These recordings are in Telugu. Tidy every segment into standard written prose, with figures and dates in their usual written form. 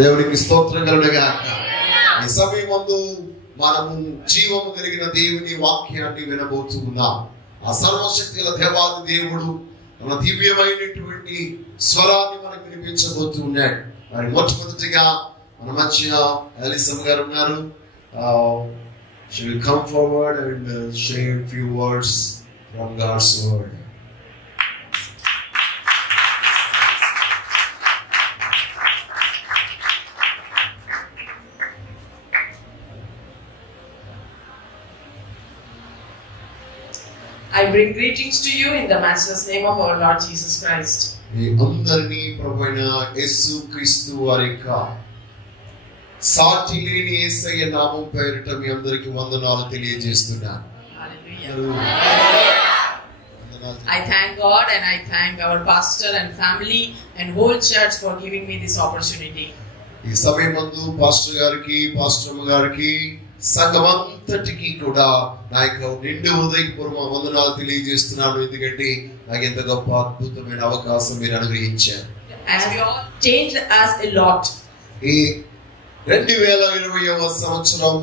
దేవునికి స్తోత్రం కలుగుగాక. ఈ సమయమందు మనము జీవము కలిగిన దేవుని వాక్యాన్ని వినబోతూ ఉన్నాం. ఆ సర్వశక్తుల దేవాది దేవుడు మన దివ్యమైనటువంటి స్వరాన్ని మనకు వినిపించబోతూ ఉన్నాడు. మరి మొట్టమొదటిగా మన మధ్య ఎలిసమ్ గారు ఉన్నారు. She will come forward and share a few words from God's word. I bring greetings to you in the matchless name of our Lord Jesus Christ. మీ అందరినీ ప్రభువైన యేసు క్రీస్తు వారి యొక్క సాటి లేని యేసయ్య నామం పేరిట మీ అందరికీ వందనాలు తెలియజేస్తున్నాను. I thank God and I thank our pastor and family and whole church for giving me this opportunity. ఈ సమయమందు పాస్టర్ గారికి, పాస్టర్ అమ్మ గారికి, సంఘమంతటికి కూడా నా యొక్క నిండు హృదయపూర్వక వందనాలు తెలియజేస్తున్నాను. ఎందుకంటే నాకు ఎంత గొప్ప అద్భుతమైన అవకాశం మీరు అనుగ్రహించారు. As we all changed us a lot. ఈ 2020వ సంవత్సరం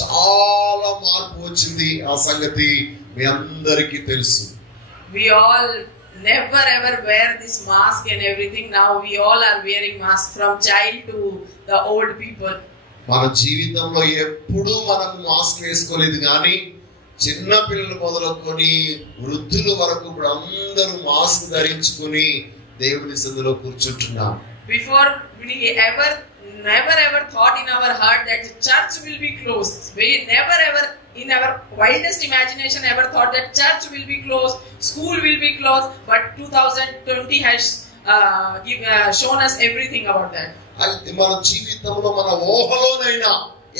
చాలా మార్పు వచ్చింది. ఆ సంగతి మీ అందరికీ తెలుసు. We all never ever wear this mask and everything. Now we all are wearing mask from child to the old people. మన జీవితంలో ఎప్పుడూ మనం మాస్క్ వేసుకోలేదు, కానీ చిన్న పిల్లలు మొదలుకొని వృద్ధుల వరకు ఇప్పుడు అందరూ మాస్క్ ధరించుకొని దేవుని సన్నిధిలో కూర్చుంటున్నాం. Before we never ever thought in our heart that the church will be closed. We never ever in our wildest imagination ever thought that church will be closed, school will be closed, but 2020 has shown us everything about that. అయితే మన జీవితంలో మన ఊహలోనైనా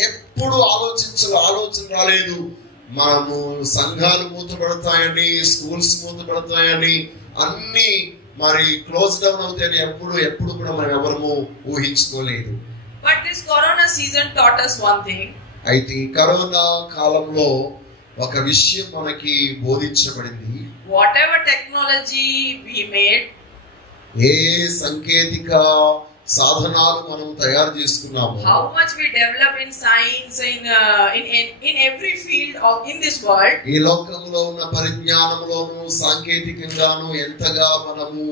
ఎప్పుడు ఆలోచన రాలేదు మనము సంఘాలు మూతపడతాయని, స్కూల్స్ మూతపడతాయని, అన్ని మరి క్లోజ్ డౌన్ అవుతాయని ఎప్పుడు కూడా మనం ఎవరము ఊహించుకోలేదు. But this corona season taught us one thing. అయితే ఈ కరోనా కాలంలో ఒక విషయం మనకి బోధించబడింది. Whatever technology we made, ఏ సాంకేతిక సాధనాలు మనం తయారు చేసుకున్నాము, how much we develop in science in every field of in this world, ఈ లోకంలో ఉన్న పరిజ్ఞానంలోను సాంకేతికంగాను ఎంతగా మనము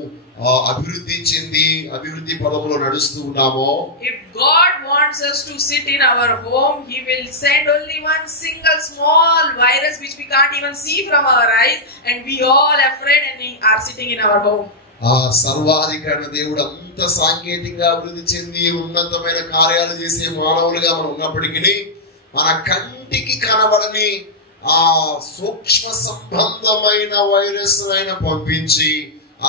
అభివృద్ధి చెంది అభివృద్ధి పదంలో నడుస్తూ ఉన్నామో, if God wants us to sit in our home, He will send only one single small virus which we can't even see from our eyes, and we all afraid and are sitting in our home. ఆ సర్వాధికారి దేవుడు అంత సాంకేతికంగా అభివృద్ధి చెంది ఉన్నతమైన కార్యాలు చేసే మానవులుగా మనం ఉన్నప్పటికీ మన కంటికి కనబడని ఆ సూక్ష్మ సంబంధమైన వైరస్ అయినా పంపించి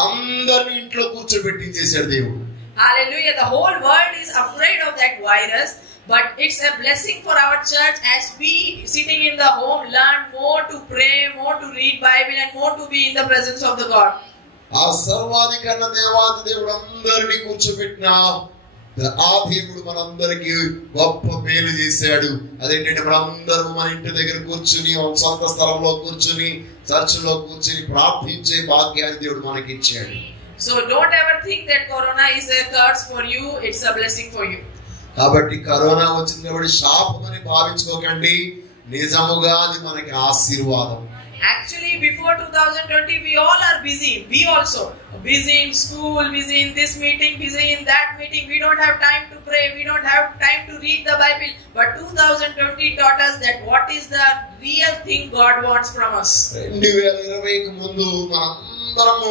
అందరిని ఇంట్లో కూర్చోబెట్టించేశాడు దేవుడు. Hallelujah. The whole world is afraid of that virus, but it's a blessing for our church as we sitting in the home learn more to pray, more to read Bible, and more to be in the presence of the God. ఆ సర్వాధికారి దేవాది దేవుడు అందరినీ కూర్చోబెట్టిన ఆ దేవుడు మనందరికీ గొప్ప మేలు చేశాడు. అదేంటంటే మనందరూ మన ఇంటి దగ్గర కూర్చుని, సొంత స్థలంలో కూర్చుని, చర్చిలో కూర్చుని ప్రార్థించే భాగ్యాన్ని దేవుడు మనకి ఇచ్చాడు. So don't ever think that corona is a curse for you, it's a blessing for you. కాబట్టి కరోనా వచ్చింది కాబట్టి శాపమని భావించుకోకండి, నిజముగా అది మనకి ఆశీర్వాదం. Actually, before 2020, we all are busy. We also busy in school, busy in this meeting, busy in that meeting. We don't have time to pray. We don't have time to read the Bible. But 2020 taught us that what is the real thing God wants from us. 2020కు ముందు మనమందరము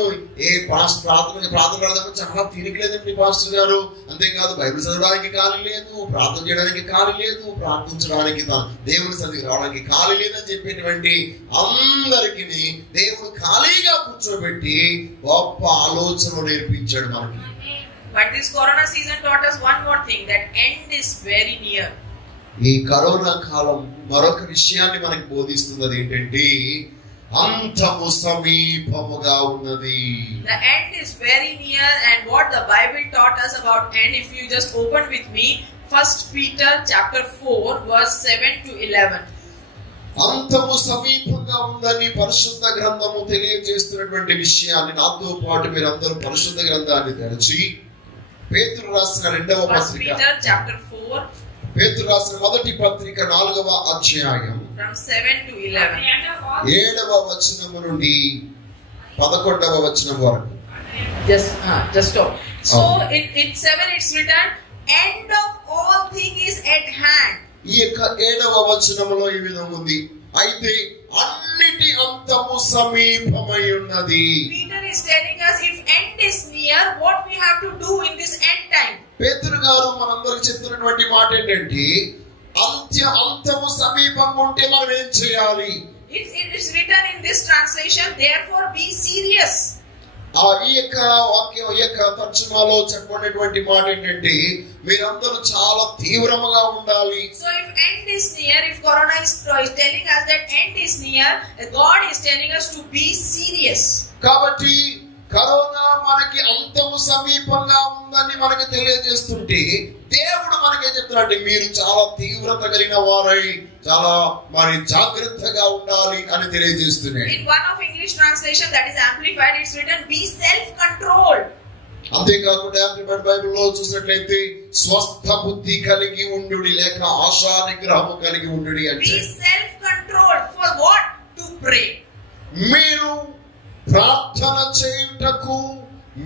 ప్రార్థన చాలా తీరికలేదండి పాస్టర్ గారు. అంతేకాదు బైబిల్ చదవడానికి ఖాళీ లేదు, ప్రార్థన చేయడానికి ఖాళీ లేదు, ప్రార్థించడానికి దేవుని సన్నిధికి రావడానికి ఖాళీ లేదని చెప్పేటువంటి అందరికి దేవుడు ఖాళీగా కూర్చోబెట్టి గొప్ప ఆలోచన నేర్పించాడు మనకి. But this corona season taught us one more thing, that end is very near. ఈ కరోనా కాలం మరొక విషయాన్ని మనకి బోధిస్తున్నది ఏంటంటే అంతము సమీపముగా ఉన్నది. The end is very near, and what the Bible taught us about end, if you just open with me 1 Peter chapter 4 verse 7 to 11. అంతము సమీపంగా ఉందని పరిశుద్ధ గ్రంథము తెలియజేస్తున్నటువంటి విషయాన్ని నాతో పాటు మీరందరూ పరిశుద్ధ గ్రంథాన్ని తెరచి పేతురు రాసిన రెండవ పత్రిక, Peter chapter 4 పేతురు రాసిన మొదటి పత్రిక 4వ అధ్యాయం from 7 to 11. 7వ వచనము నుండి 11వ వచనం వరకు. Just stop. So in 7 it's written, end of all things is at hand. ఈ యొక్క 7వ వచనములో ఈ విధంగా ఉంది, అయితే అన్నిటి అంతము సమీపమై ఉన్నది. Peter is telling us if end is near, what we have to do in this end time. పేతురు గారు మనందరికి చెప్తున్నటువంటి మాట ఏంటంటే, అంతము సమీపంగా ఉంటే మనం ఏం చేయాలి? It is written in this translation, therefore be serious. ఈ యొక్క వాక్యం, ఈ యొక్క తర్జుమాలో చెప్పబడినటువంటి మాట ఏంటంటే, మీరందరూ చాలా తీవ్రముగా ఉండాలి. So if end is near, if Corona is telling us that end is near, God is telling us to be serious. కాబట్టి కరోనా మనకి అంతము సమీపంగా ఉందని మనకి తెలియజేస్తుంటే, దేవుడు మనకేం చెప్తున్నాడంటే, మీరు చాలా తీవ్రత కలిగిన వారై చాలా మరి జాగ్రత్తగా ఉండాలి అని తెలియజేస్తున్నాడు. In one of English translation that is amplified, it's written be self-controlled. అంతేకాకుండా యాంప్లిఫైడ్ బైబిల్లో చూసినట్లయితే స్వస్థ బుద్ధి కలిగి ఉండుడి, లేక ఆశా నిగ్రహము కలిగి ఉండుడి అంటే. Be self-controlled for what? To pray. మీరు ప్రార్థన చేయుటకు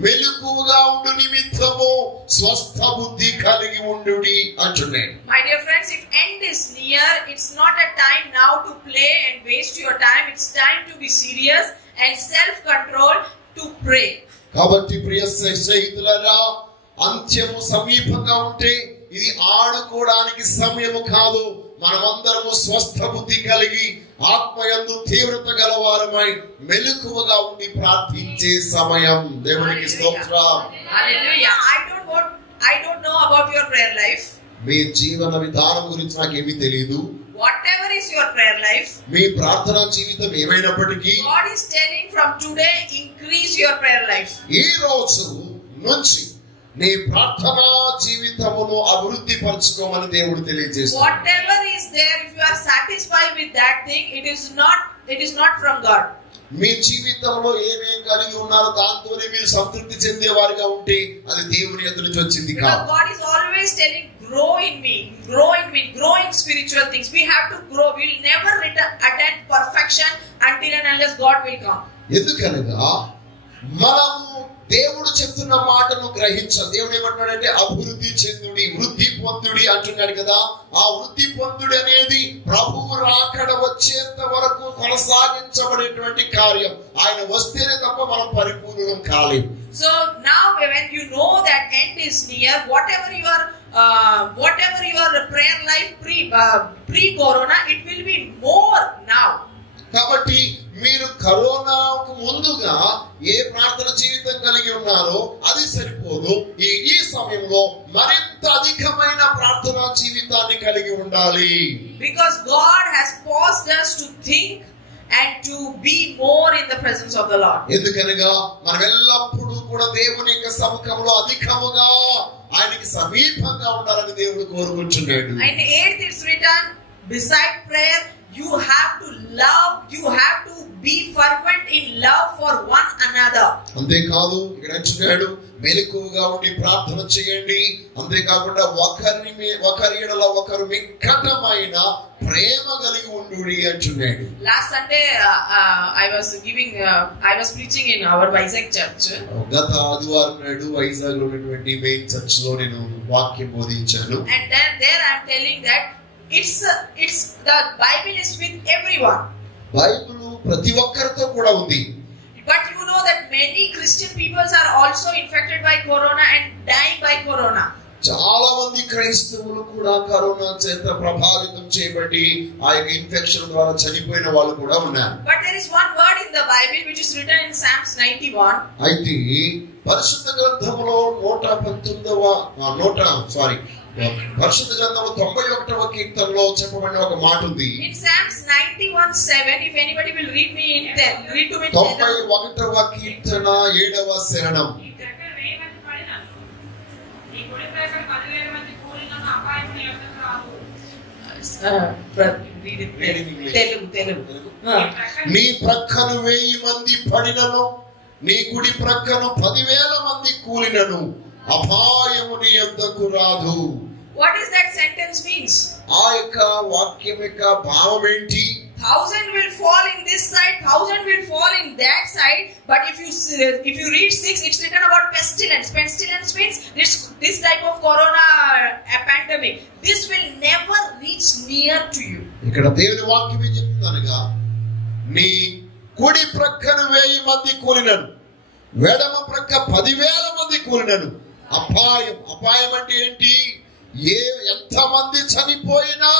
మెలకువగా ఉండు నిమిత్తము స్వస్థ బుద్ధి కలిగి ఉండుడి అంటున్నాడు. My dear friends, if end is near, it's not a time now to play and waste your time. It's time to be serious and self-controlled to pray. కాబట్టి ప్రియ స్నేహితులారా, అంత్యము సమీపంగా ఉంటే ఇది ఆడుకోవడానికి సమయము కాదు. మనమందరము స్వస్థ బుద్ధి కలిగి ఆత్మయందు తీవ్రత గలవారమై మెలకువగా ఉండి ప్రార్థించే సమయం. దేవునికి స్తోత్రం. Hallelujah. I don't know about your prayer life. మీ జీవన విధానం గురించి నాకేమీ తెలియదు. Whatever is your prayer life, మీ ప్రార్థనా జీవితం ఏమైనప్పటికీ God is telling from today, increase your prayer life. ఈ రోజు నుంచి నీ ప్రార్థనా జీవితమును అభివృద్ధి పరచుకోమని దేవుడు తెలియజేస్తున్నాడు. Whatever is there, if you are satisfied with that thing, it is not from God. మీ జీవితంలో ఏమేం కలిగి ఉన్నారో దాంతోనే మీరు సంతృప్తి చెందేవారిగా ఉంటే అది దేవుని యొద్ద నుంచి వచ్చింది కాదు. Because God is always telling, grow in me, grow in spiritual things. We have to grow. We will never attain perfection until and unless God will come. ఎందుకనగా మనము దేవుడు చెప్తున్న మాటను గ్రహించాలి. దేవుడు ఏమంటున్నాడంటే అభివృద్ధి చెందుడి, వృద్ధి పొందుడి అంటున్నాడు కదా. ఆ వృద్ధి పొందుడి అనేది ప్రభువు రాకడ వచ్చేంత వరకు కొనసాగించబడేటువంటి కార్యం. ఆయన వస్తేనే తప్ప మనం పరిపూర్ణం కాలేం. So now when you know that end is near, whatever your prayer life pre-corona, it will be more now. కాబట్టి మీరు కరోనాకు ముందుగా ఏ ప్రార్థన జీవితం కలిగి ఉన్నారో అది సరిపోదు. ఈ సమయంలో మరింత అధికమైన ప్రార్థనా జీవితాన్ని కలిగి ఉండాలి. Because God has caused us to think and to be more in the presence of the Lord. ఎందుకనగా మనం ఎల్లప్పుడూ కూడా దేవుని యొక్క సముఖంలో అధికముగా ఆయనకి సమీపంగా ఉండాలని దేవుడు కోరుకుంటున్నాడు. And 8th it's written, beside prayer you have to love, you have to be fervent in love for one another. అంతేకాదు ఇక్కడ అంటున్నాడు మెలకువగా ఉండి ప్రార్థన చేయండి. అంతేకాకుండా ఒకరి ఎడల ఒకరు మిక్కటమైన ప్రేమ కలిగి ఉండుడి అంటున్నాడు. Last Sunday I was preaching in our Vizag church. గత ఆదివారం నాడు వైజాగ్ లో ఉన్నటువంటి మెయిన్ చర్చ్ లో నేను వాక్యం బోధించాను. And then there I am telling that it's the Bible is with everyone. Bible ప్రతి ఒక్కరితో కూడా ఉంది. But you know that many Christian peoples are also infected by corona and dying by corona. చాలా మంది క్రైస్తవులు కూడా కరోనా చేత ప్రభావితం చేయబడి ఆ యొక్క ఇన్ఫెక్షన్ ద్వారా చనిపోయిన వాళ్ళు కూడా ఉన్నారు. But there is one word in the Bible which is written in Psalms 91. అయితే పరిశుద్ధ గ్రంథంలో 91వ కీర్తనలో చెప్పబడిన ఒక మాట ఉంది. In Psalms 91:7, if anybody will read to me. 91వ కీర్తన 7వ శరణం. నీ ప్రక్కను 1000 మంది పడినను, నీ కుడి ప్రక్కను 10,000 మంది కూలినను, అపాయము నీ యొద్దకు రాదు. What is that sentence means? ఆ యొక్క వాక్యం యొక్క భావం ఏంటి? 1,000 will fall in this side, 1,000 will fall in that side. But if you read 6, it's written about pestilence. Pestilence means this type of corona pandemic. This will never reach near to you. ఇక్కడ దేవుని వాక్యం ఏం చెప్తుందనగా, నీ కుడి ప్రక్కన 1000 మంది కూలినను, ఎడమ ప్రక్క 10,000 మంది కూలినను. అపాయం. అపాయం అంటే ఏంటి? ఎంతమంది చనిపోయినా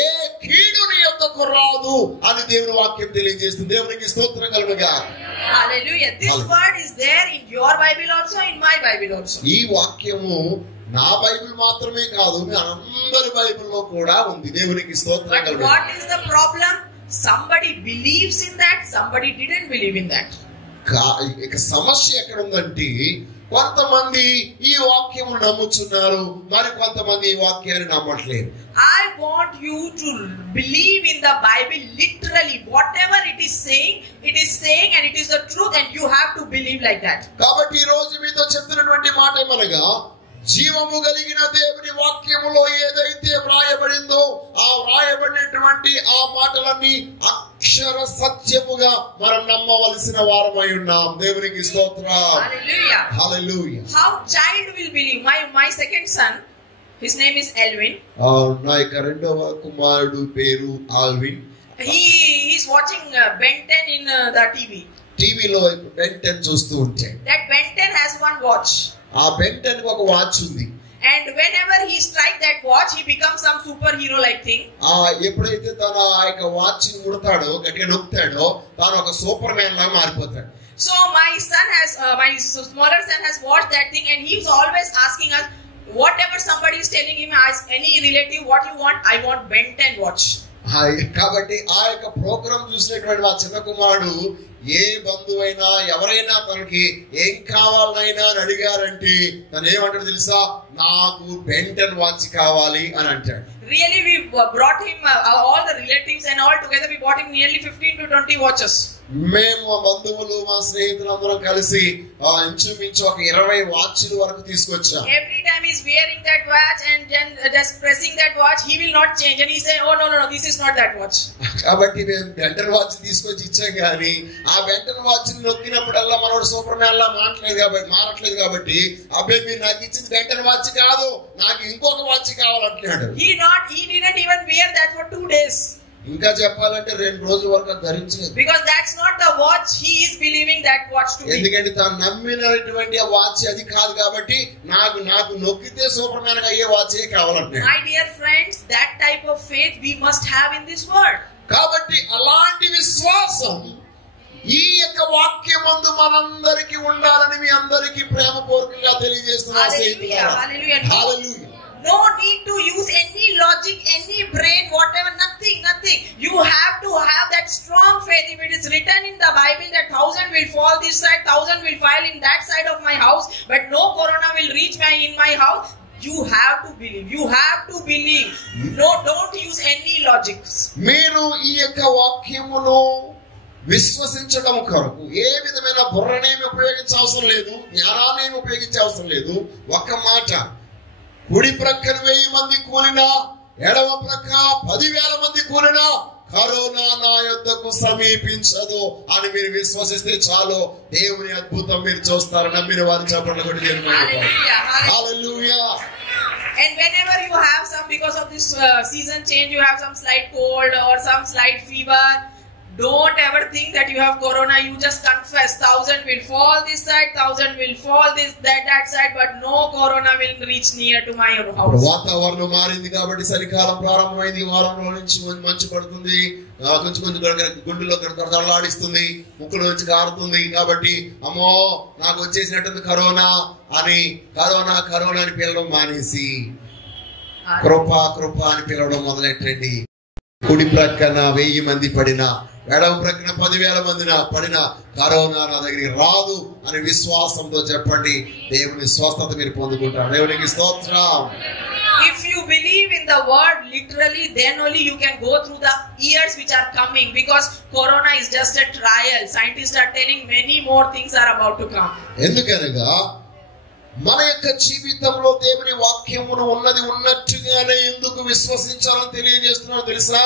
ఏ కీడు నీ యొద్దకు రాదు అని దేవుని వాక్యం తెలియజేస్తుంది. దేవునికి స్తోత్రం కలుగుగాక. Hallelujah. This word is there in your Bible also, in my Bible also. ఈ వాక్యము నా బైబిల్ మాత్రమే కాదు, మీ అందరి బైబిల్లో కూడా ఉంది. దేవునికి స్తోత్రం కలుగుగాక. But what is the problem? Somebody believes in that, somebody didn't believe in that. ఇక సమస్య ఎక్కడ ఉందంటే, కొంతమంది ఈ వాక్యము నమ్ముచున్నారు, మరి కొంతమంది ఈ వాక్యాన్ని నమ్మట్లేదు. I want you to believe in the Bible literally. Whatever it is saying and it is the truth, and you have to believe like that. కాబట్టి ఈ రోజు మీతో చెప్తున్నటువంటి మాట ఏమనగా, జీవము కలిగిన దేవుని వాక్యములో ఏదైతే వ్రాయబడిందో ఆ వ్రాయబడినటువంటి ఆ మాటలన్నీ అక్షర సత్యముగా మనం నమ్మవలసిన వారమై ఉన్నాం. దేవునికి స్తోత్రం. Hallelujah. Hallelujah. How child will believe? My second son, his name is Elvin. నా యొక్క రెండవ కుమారుడు పేరు Alvin. He is watching Ben 10 in the TV. టీవీలో Ben 10 చూస్తూ ఉంటే, That Ben 10 has one watch. ఆ Ben 10 కి ఒక వాచ్ ఉంది. And whenever he strike that watch, he becomes some superhero like thing. ఎప్పుడైతే తన ఆ యొక్క వాచ్ ని ముడతాడో, గట్టిగా నొక్కుతాడో, తాను ఒక సూపర్ మ్యాన్ లాగా మారిపోతాడు. So my smaller son has watched that thing, and he's always asking us, whatever somebody is telling him, ask any relative what you want, I want Ben 10 watch. కాబట్టి ఆ యొక్క ప్రోగ్రామ్ చూసినటువంటి ఆ చిన్న కుమారుడు ఏ బంధువైనా ఎవరైనా తనకి ఏం కావాలైనా అని అడిగారంటే తను ఏమంటాడు తెలుసా? నాకు Ben 10 వాచ్ కావాలి అని అంటాడు. Really, we brought him all the relatives and all together we bought him nearly 15 to 20 watches. మేము మా బంధువులు మా స్నేహితులు అందరం కలిసి ఇంచుమించు ఒక 20 వాచ్ల వరకు తీసుకొచ్చాం. Every time he's wearing that watch and then just pressing that watch, he will not change, and he say, oh no, this is not that watch. కాబట్టి మేము Ben 10 వాచ్ తీసుకొచ్చి ఇచ్చాం, కానీ ఆ Ben 10 వాచ్ నొక్కినప్పుడల్లా మనోడు సూపర్ మ్యాన్ లా మారట్లేదు కాబట్టి అబ్బాయి మీరు నాకు ఇచ్చింది Ben 10 వాచ్ కాదు, నాకు ఇంకొక వాచ్ కావాలంటున్నాడు. He didn't even wear that for 2 days. ఇంకా చెప్పాలంటే 2 రోజుల వరకు ధరించలేదు. Because that's not the watch he is believing that watch to be. ఎందుకంటే తాను నమ్మినటువంటి ఆ వాచ్ అది కాదు కాబట్టి నాకు నొక్కితే సూపర్ మ్యాన్ అయ్యే వాచే కావాలంటున్నాడు. My dear friends, that type of faith we must have in this word. కాబట్టి అలాంటి విశ్వాసం ఈ యొక్క వాక్యమందు మనందరికీ ఉండాలని మీ అందరికీ ప్రేమపూర్వకంగా తెలియజేస్తున్నాను. Hallelujah. Hallelujah. No need to use any logic, any brain, whatever, nothing. You have to have that strong faith. If it is written in the Bible that 1,000 will fall this side, 1,000 will fall in that side of my house, but no corona will reach in my house, you have to believe. You have to believe. No, don't use any logics. మీరు ఈ యొక్క వాక్యమును విశ్వసించడం కొరకు ఏ విధమైన బుర్రనేమి ఉపయోగించే అవసరం లేదు, జ్ఞానాన్ని ఉపయోగించే అవసరం లేదు. ఒక మాట, కుడి ప్రక్కన 1000 మంది కూలినా, ఎడమ ప్రక్క 10,000 మంది కూలినా కరోనా నా యొద్దకు సమీపించదు అని మీరు విశ్వసిస్తే చాలు, దేవుని అద్భుతం మీరు చూస్తారు. నమ్మిన వారు చెప్పండి. హల్లెలూయా. And whenever you have some, because of this season change, you have some slight cold or some slight fever, don't ever think that you have corona. You just confess, 1,000 will fall this side, 1,000 will fall that side, but no corona will reach near to my house. వాతావరణం మారింది కాబట్టి చలికాలం ప్రారంభమైంది. వారంలో నుంచి మంచు పడుతుంది, కొంచెం గుండెలో దడలాడిస్తుంది, ముక్కులో నుంచి కారుతుంది. కాబట్టి అమ్మో నాకు వచ్చేసినట్టుంది కరోనా అని పిలవడం మానేసి కృప అని పిలవడం మొదలెట్టండి. కుడి ప్రక్కన 1000 మంది పడినా, ఎడమ ప్రక్కన 10,000 మంది పడినా కరోనా నా దగ్గరికి రాదు అని విశ్వాసంతో చెప్పండి. దేవుని స్వస్థత మీరు పొందుకుంటారు. దేవునికి స్తోత్రం. If you believe in the word literally, then only you can go through the years which are coming, because corona is just a trial. Scientists are telling many more things are about to come. ఎందుకనగా మన యొక్క జీవితంలో దేవుని వాక్యమును ఉన్నది ఉన్నట్టుగానే ఎందుకు విశ్వసించాలని తెలియజేస్తున్నాను తెలుసా?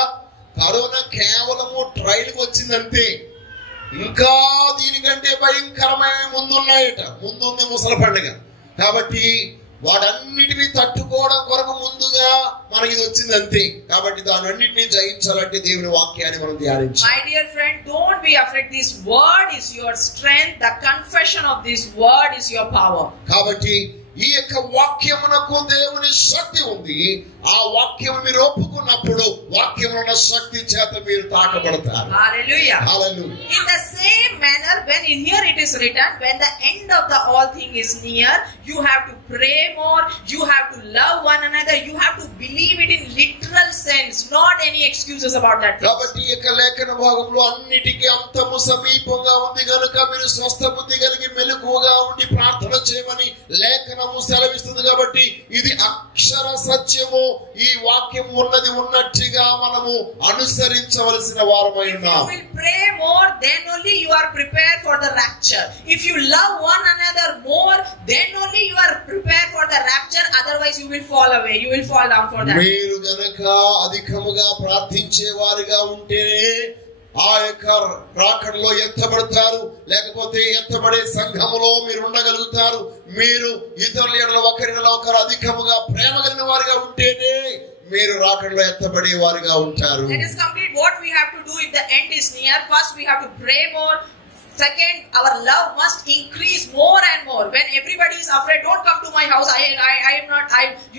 కరోనా కేవలము ట్రైల్కి వచ్చిందంతే. ఇంకా దీనికంటే భయంకరమైన ముందున్నాయట. ముందుంది ముసలి పండుగ. కాబట్టి వాటన్నిటిని తట్టుకోవడం కొరకు ముందుగా మనకి ఇది వచ్చింది అంతే. కాబట్టి దాని అన్నిటిని జయించాలంటే దేవుని వాక్యాన్ని మనం ధ్యానించాలి. My dear friend, don't be afraid. This word is your strength. The confession of this word is your power. కాబట్టి ఈ యొక్క వాక్యమునకు దేవుని శక్తి ఉంది. ఆ వాక్యం మీరు ఒప్పుకున్నప్పుడు వాక్యంలో ఉన్న శక్తి చేత మీరు తాకబడతారు. Hallelujah. Hallelujah. In the same manner, when in here it is written, when the end of the all thing is near, you have to pray more, you have to love one another, you have to believe it in literal sense, not any excuses about that. కాబట్టి ఈ యొక్క లేఖన భాగంలో అన్నిటికీ అంతము సమీపంగా ఉంది కనుక మీరు స్వస్థ బుద్ధి కలిగి మెలకువగా ఉండి ప్రార్థన చేయమని లేఖనము సెలవిస్తుంది. కాబట్టి ఇది అక్షర సత్యము. ఈ వాక్యం ఉన్నది ఉన్నట్టుగా మనము అనుసరించవలసిన వారమై ఉన్నాం. If you will pray more, then only you are prepared for the rapture. If you love one another more, then only you are prepared for the rapture. Otherwise you will fall away, you will fall down for that. మీరు గనక అధికముగా ప్రార్థించే వారిగా ఉంటేనే ఆ యొక్క రాకడలో ఎత్తబడతారు. లేకపోతే ఎత్తబడే సంఘములో మీరు ఉండగలుగుతారు. మీరు ఇతరుల ఎడల ఒకరిలో ఒకరు అధికముగా ప్రేమ కలిగిన వారిగా ఉంటేనే మీరు రాకడలో ఎత్తబడే వారిగా ఉంటారు. Let us complete what we have to do if the end is near. First we have to pray more. Second, our love must increase more and more. When everybody is afraid, don't come to my house. I am not.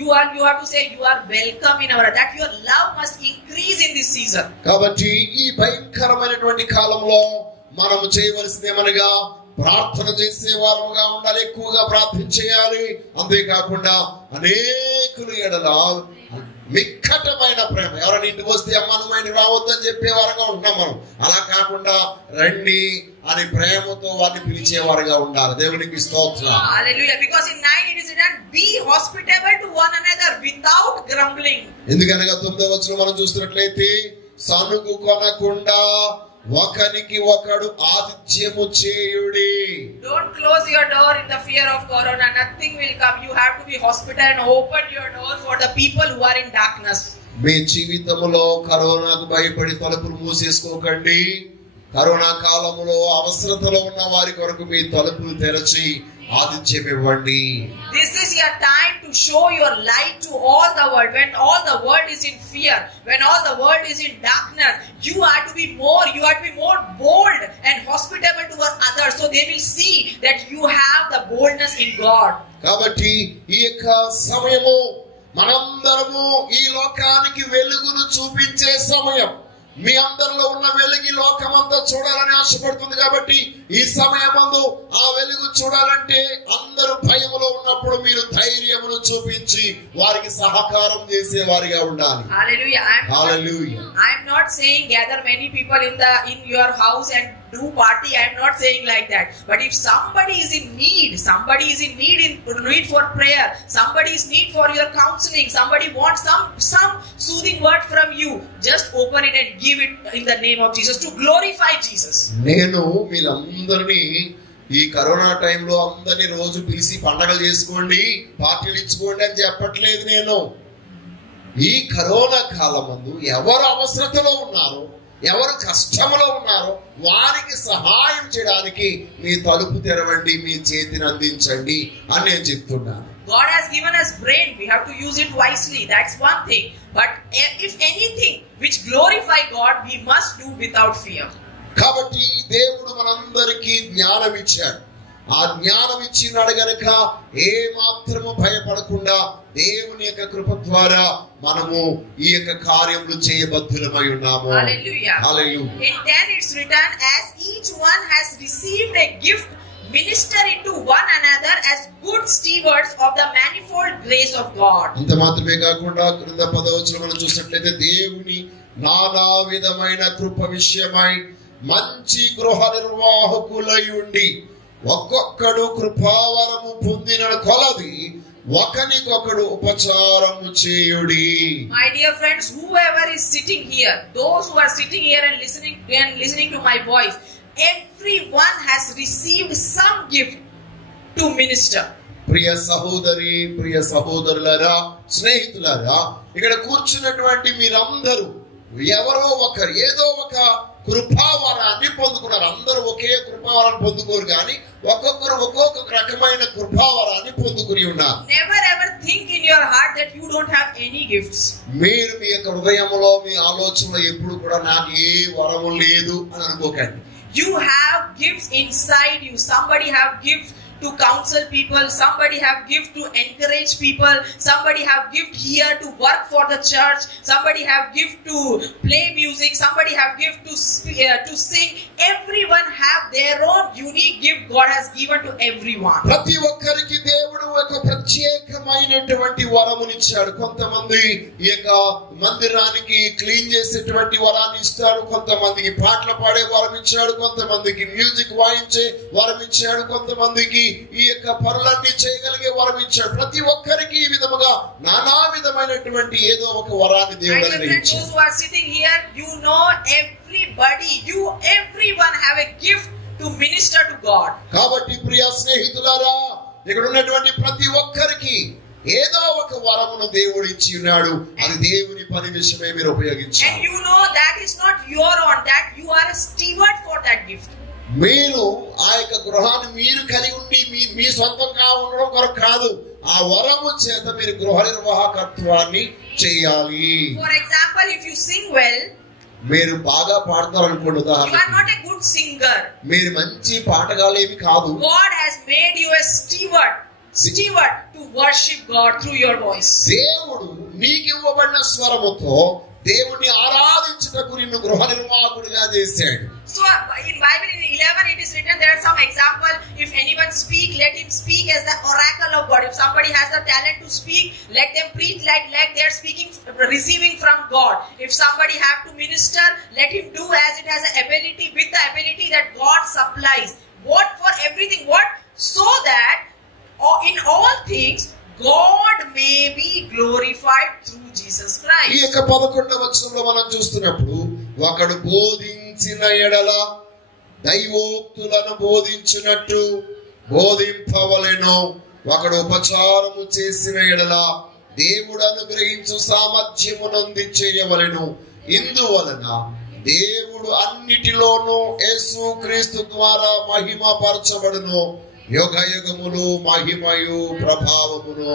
You have to say you are welcome in our. That your love must increase in this season. కాబట్టి ఈ భయంకరమైనటువంటి కాలంలో మనం చేయవలసింది ఏమనగా ప్రార్థన చేసే వారముగా ఉండాలి. ఎక్కువగా ప్రార్థన చేయాలి. అంతేకాకుండా అనేకుల ఎడల మిక్కటమైన ప్రేమ. ఎవరైనా ఇంటికి వస్తే అమ్మ నువ్వు రావద్దని చెప్పేవారుగా ఉంటున్నాం మనం. అలా కాకుండా రండి అని ప్రేమతో వారిని పిలిచేవారుగా ఉండాలి. దేవునికి స్తోత్రం. Hallelujah. Because in 9 it is written, be hospitable to one another without grumbling. ఎందుకనగా 9వ వచనం మనం చూస్తున్నట్లయితే సనుగు కొనకుండా ఒకనికి ఒకడు ఆతిథ్యము చేయుడి. Don't close your door in the fear of corona. Nothing will come. You have to be hospitable and open your door for the people who are in darkness. మీ జీవితంలో కరోనాకు భయపడి తలుపులు మూసేసుకోకండి. కరోనా కాలంలో అవసరతలో ఉన్న వారి కొరకు మీ తలుపులు తెరచి ఆతిథ్యం ఇవ్వండి. This is your time to show your light to all the world. When all the world is in fear, when all the world is in darkness, you have to be more bold and hospitable toward others, so they will see that you have the boldness in God. కాబట్టి ఈ యొక్క సమయము మనందరము ఈ లోకానికి వెలుగును చూపించే సమయం. మీ అందరిలో ఉన్న వెలుగు లోకమంతా చూడాలని ఆశపడుతుంది. కాబట్టి ఈ సమయమందు ఆ వెలుగు చూడాలంటే అందరూ భయములో ఉన్నప్పుడు మీరు ధైర్యమును చూపించి వారికి సహకారం చేసే వారిగా ఉండాలి. Hallelujah. Hallelujah. I am not saying gather many people in your house and do party. I am not saying like that. But if somebody is in need for prayer, somebody is need for your counseling, somebody wants some soothing word from you, just open it and give it in the name of Jesus to glorify Jesus. నేను మీరందరినీ ఈ కరోనా టైంలో అందరినీ రోజు పిలిచి పండగలు చేసుకోండి, పార్టీలు ఇచ్చుకోండి అని చెప్పట్లేదు. నేను ఈ కరోనా కాలమందు ఎవరు అవసరతలో ఉన్నారో, ఎవరు కష్టంలో ఉన్నారో వారికి సహాయం చేయడానికి మీ తలుపు తెరవండి, మీ చేతిని అందించండి అని నేను చెప్తున్నాను. God has given us brain. We have to use it wisely. That's one thing. But if anything which glorify God, we must do without fear. కాబట్టి దేవుడు మనందరికీ జ్ఞానం ఇచ్చాడు. ఆ జ్ఞానం ఇచ్చినాడు గనుక ఏ మాత్రము భయపడకుండా దేవుని యొక్క కృప ద్వారా మనము ఈ యొక్క కార్యములు చేయబద్ధులమై ఉన్నాము. Hallelujah. Hallelujah. In 10 it's written, as each one has received a gift, minister it to one another as good stewards of the manifold grace of God. అంత మాత్రమే కాకుండా క్రింద 10వ వచనం మనం చూసినట్లయితే దేవుని నానా విధమైన కృప విషయమై మంచి గృహ నిర్వాహకులై ఉండి ఒక్కొక్కడు కృపావరము పొందిన కొలది ఒకనికొకడు ఉపచారము చేయుడి. My dear friends, whoever is sitting here, those who are sitting here and listening to my voice, everyone has received some gift to minister. ప్రియ సహోదరి, ప్రియ సహోదరులారా, స్నేహితులారా, ఇక్కడ కూర్చున్నటువంటి మీరందరూ ఎవరో ఒకరు ఏదో ఒక కృపావరాన్ని పొందుకున్నారు. అందరూ ఒకే కృపావరాన్ని పొందుకోరు, కానీ ఒక్కొక్కరు ఒక్కొక్క రకమైన కృపావరాన్ని పొందుకుని ఉన్నారు. Never ever think in your heart that you don't have any gifts. మీరు మీ యొక్క హృదయంలో, మీ ఆలోచనలో ఎప్పుడు కూడా నాకు ఏ వరము లేదు అని అనుకోకండి. You have gifts inside you. Somebody have gifts to counsel people, somebody have gift to encourage people, somebody have gift here to work for the church, somebody have gift to play music, somebody have gift to sing. Everyone have their own unique gift God has given to everyone. ప్రతి ఒక్కరికి దేవుడు ఒక ప్రత్యేకమైనటువంటి వరమునిచ్చాడు. కొంతమంది ఈ యొక్క మందిరానికి క్లీన్ చేసేటువంటి వరాన్ని ఇస్తాడు, కొంతమందికి పాటలు పాడే వరం ఇచ్చాడు, కొంతమందికి మ్యూజిక్ వాయించే వరం ఇచ్చాడు, కొంతమందికి ఈ యొక్క పనులన్నీ చేయగలిగే వరం ఇచ్చాడు. ప్రతి ఒక్కరికి ఈ విధముగా నానా విధమైనటువంటి ఏదో ఒక వరాన్ని దేవుడు అనుగ్రహించాడు. Those who are sitting here, you know everybody, everyone have a gift to minister to God. కాబట్టి ప్రియ స్నేహితులారా, ఇక్కడ ఉన్నటువంటి ప్రతి ఒక్కరికి ఏదో ఒక వరమును దేవుడు ఇచ్చి ఉన్నాడు. అది దేవుని పని విషయమే మీరు ఉపయోగించాలి. And you know that is not your own, that you are a steward for that gift. మీరు ఆ యొక్క గృహాన్ని మీరు కలిగి ఉండి మీ సొంతంగా ఉండడం కొరకు కాదు, ఆ వరము చేత మీరు గృహ నిర్వాహకత్వాన్ని చేయాలి. For example, if you sing well, మీరు బాగా పాడతారు అనుకోండి, you are not a good singer. మీరు మంచి పాటగాలేమి కాదు. God has made you a steward to worship God through your voice. దేవుడు నీకు ఇవ్వబడిన స్వరముతో దేవుని ఆరాధించుటకు నిన్ను గృహ నిర్వాహకుడిగా చేశాడు. So in Bible in 11 it is written, there are some example, if anyone speak, let him speak as the oracle of God. If somebody has the talent to speak, let them preach like they are speaking, receiving from God. If somebody have to minister, let him do as it has an ability, with the ability that God supplies. What? For everything. What? So that in all things God may be glorified through Jesus Christ. ఈ యొక్క 11వ వచనంలో మనం చూస్తున్నప్పుడు, ఒకడు బోధించిన ఎడల దైవోక్తులను బోధించినట్టు బోధింపవలెను, ఒకడు ఉపచారము చేసిన ఎడల దేవుడు అనుగ్రహించు సామర్థ్యమునంది చేయవలెను. ఇందువలన దేవుడు అన్నిటిలోనూ యేసుక్రీస్తు ద్వారా మహిమ పరచబడును. యుగ యుగములు మహిమయు ప్రభావమును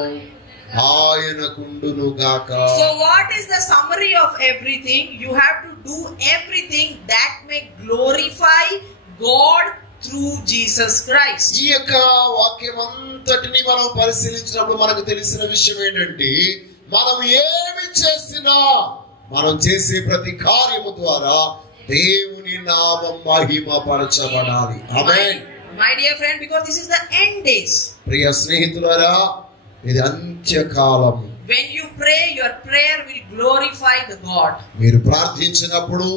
ఆయనకుండును గాక. So what is the summary of everything? You have to do everything that may glorify God through Jesus Christ. ఈ యొక్క వాక్యం అంతటిని మనం పరిశీలించినప్పుడు మనకు తెలిసిన విషయం ఏంటంటే, మనం ఏమి చేసినా మనం చేసే ప్రతి కార్యము ద్వారా దేవుని నామం మహిమ పరచబడాలి. ఆమేన్. My dear friend, because this is the end days. ప్రియ స్నేహితులారా, ఇది అంత్యకాలము. When you pray, your prayer will glorify the God. మీరు ప్రార్థించినప్పుడు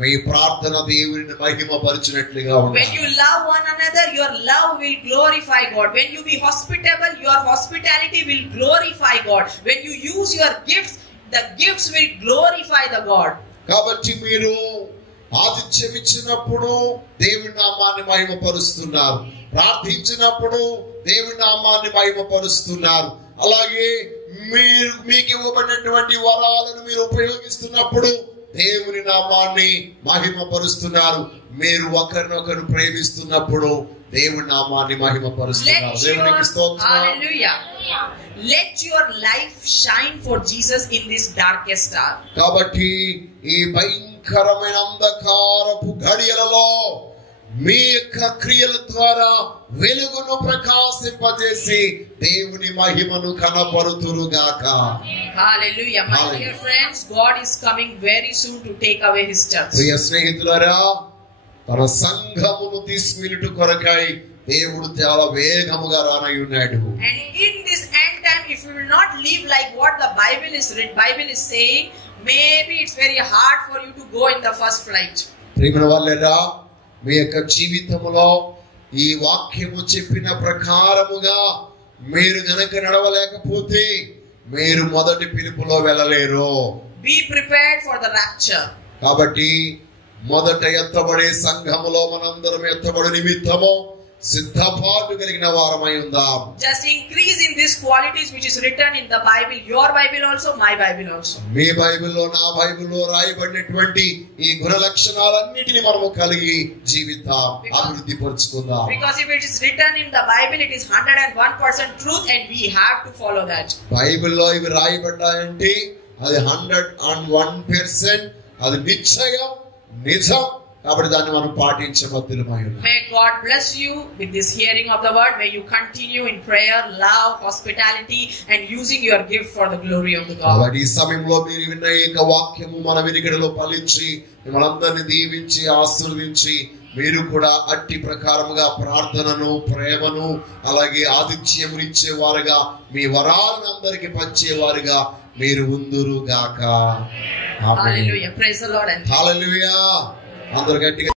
మీ ప్రార్థన దేవుని మహిమ పరిచినట్లుగా ఉండాలి. When you love one another, your love will glorify God. When you be hospitable, your hospitality will glorify God. When you use your gifts, the gifts will glorify the God. కాబట్టి మీరు ఆతిథ్యం ఇచ్చినప్పుడు దేవుని నామాన్ని మహిమపరుస్తున్నారు, ప్రార్థించినప్పుడు దేవుని నామాన్ని మహిమపరుస్తున్నారు. అలాగే మీకు ఇవ్వబడినటువంటి వరాలను మీరు ఉపయోగిస్తున్నప్పుడు దేవుని నామాన్ని మహిమపరుస్తున్నారు. మీరు ఒకరినొకరు ప్రేమిస్తున్నప్పుడు దేవుని నామాన్ని మహిమపరుస్తున్నారు. దేవునికి స్తోత్రం. Hallelujah. Let your life shine for Jesus in this darkest hour. కాబట్టి ఈ భయంకరమైన అంధకారపు ఘడియలలో మీ యొక్క క్రియల ద్వారా వెలుగును ప్రకాశింపజేసి దేవుని మహిమను కనపరుతురుగాక. Hallelujah. My dear friends, God is coming very soon to take away his church. ప్రియ స్నేహితులారా, తన సంఘమును తీసుకువెళ్ళుట కొరకై దేవుడు చాలా వేగముగా రానయ్యున్నాడు. And in this end time, if you will not live like what the Bible is saying, maybe it's very hard for you to go in the first flight. ప్రియమైన వాళ్ళరా, మీ యొక్క జీవితంలో ఈ వాక్యము చెప్పిన ప్రకారముగా మీరు గనక నడవలేకపోతే మీరు మొదటి పిలుపులో వెళ్ళలేరు. Be prepared for the rapture. కాబట్టి మొదట ఎత్తబడే సంఘములో మనందరం ఎత్తబడు నిమిత్తము సిద్ధపాటు కలిగిన వారమై ఉందాం. Just increase in these qualities which is written in the Bible, your Bible also, my Bible also. మీ బైబిల్లో నా బైబిల్లో రాయబడినటువంటి ఈ గుణ లక్షణాలన్నిటిని మనము కలిగి జీవిద్దాం, అభివృద్ధి పరుచుకుందాం. Because if it is written in the Bible, it is 101% truth and we have to follow that. బైబిల్లో ఇవి రాయబడ్డాయంటే అది 101% అది నిశ్చయం, నిజం. కాబట్టి దాన్ని మనం పాటించబద్దులమై ఉన్నాం. May God bless you with this hearing of the word. May you continue in prayer, love, hospitality and using your gift for the glory of the God. కాబట్టి ఈ సమయంలో మీరు విన్న ఈ వాక్యము మన వినికిడిలో ఫలించి మిమ్మల్ని దీవించి ఆశీర్వదించి మీరు కూడా అట్టి ప్రకారముగా ప్రార్థనను, ప్రేమను, అలాగే ఆతిథ్యమునిచ్చే వారుగా మీ వరాలను అందరికి పంచేవారుగా మీరు ఉందురు గాక. Hallelujah. Praise the Lord and హల్లెలూయా. అందరూ గట్టిగా